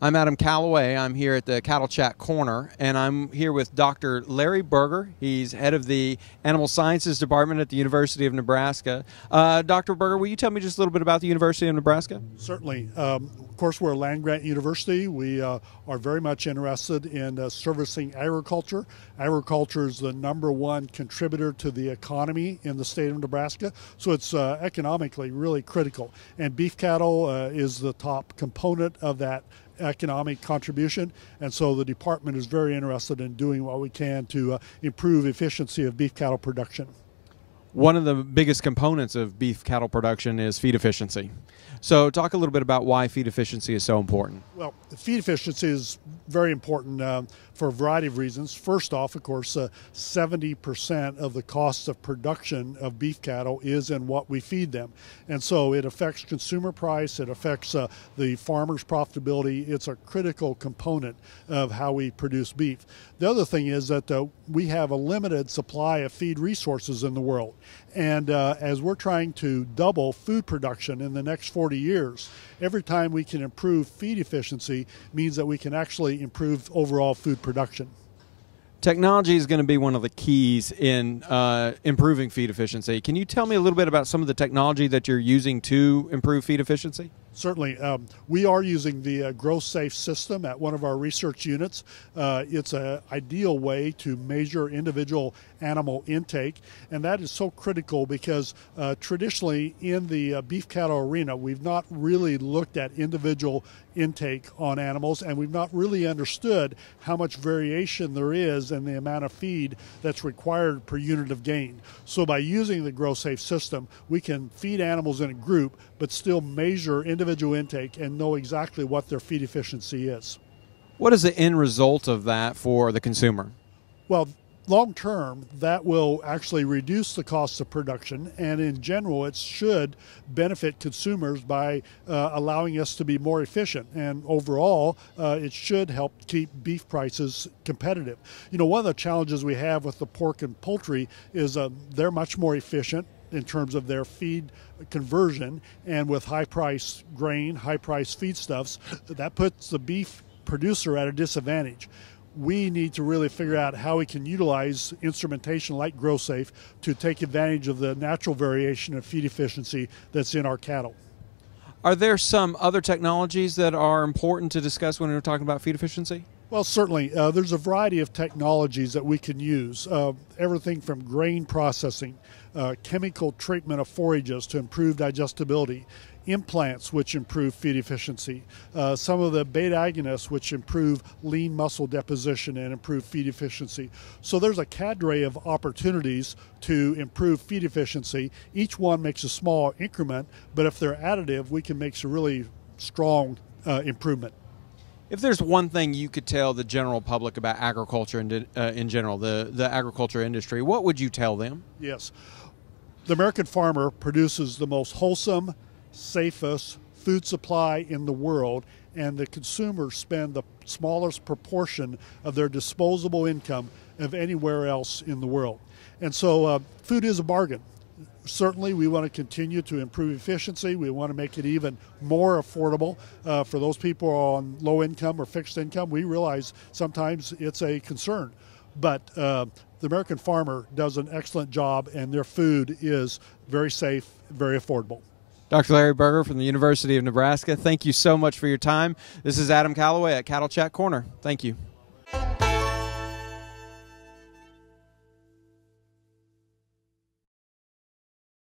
I'm Adam Calaway. I'm here at the Cattle Chat Corner, and I'm here with Dr. Larry Berger. He's head of the Animal Sciences Department at the University of Nebraska. Dr. Berger, will you tell me just a little bit about the University of Nebraska? Certainly. Of course, we're a land-grant university. We are very much interested in servicing agriculture. Agriculture is the #1 contributor to the economy in the state of Nebraska, so it's economically really critical. And beef cattle is the top component of that economic contribution, and so the department is very interested in doing what we can to improve efficiency of beef cattle production. One of the biggest components of beef cattle production is feed efficiency. So talk a little bit about why feed efficiency is so important. Well, feed efficiency is very important for a variety of reasons. First off, of course, 70% of the cost of production of beef cattle is in what we feed them. And so it affects consumer price, it affects the farmer's profitability. It's a critical component of how we produce beef. The other thing is that we have a limited supply of feed resources in the world. And as we're trying to double food production in the next 40 years, every time we can improve feed efficiency means that we can actually improve overall food production. Technology is going to be one of the keys in improving feed efficiency. Can you tell me a little bit about some of the technology that you're using to improve feed efficiency? Certainly. We are using the GrowSafe system at one of our research units. It's an ideal way to measure individual animal intake, and that is so critical because traditionally in the beef cattle arena, we've not really looked at individual intake on animals, and we've not really understood how much variation there is in the amount of feed that's required per unit of gain. So by using the GrowSafe system, we can feed animals in a group, but still measure individual intake and know exactly what their feed efficiency is. What is the end result of that for the consumer? Well, long term, that will actually reduce the cost of production, and in general, it should benefit consumers by allowing us to be more efficient. And overall, it should help keep beef prices competitive. You know, one of the challenges we have with the pork and poultry is they're much more efficient in terms of their feed conversion, and with high-priced grain, high-priced feedstuffs, that puts the beef producer at a disadvantage. We need to really figure out how we can utilize instrumentation like GrowSafe to take advantage of the natural variation of feed efficiency that's in our cattle. Are there some other technologies that are important to discuss when we're talking about feed efficiency? Well, certainly. There's a variety of technologies that we can use, everything from grain processing, chemical treatment of forages to improve digestibility, implants which improve feed efficiency, some of the beta agonists which improve lean muscle deposition and improve feed efficiency. So there's a cadre of opportunities to improve feed efficiency. Each one makes a small increment, but if they're additive, we can make some really strong improvement. If there's one thing you could tell the general public about agriculture in general, the agriculture industry, what would you tell them? Yes. The American farmer produces the most wholesome, safest food supply in the world, and the consumers spend the smallest proportion of their disposable income of anywhere else in the world. And so food is a bargain. Certainly, we want to continue to improve efficiency. We want to make it even more affordable for those people on low income or fixed income. We realize sometimes it's a concern, but the American farmer does an excellent job, and their food is very safe, very affordable. Dr. Larry Berger from the University of Nebraska, thank you so much for your time. This is Adam Calaway at Cattle Chat Corner. Thank you.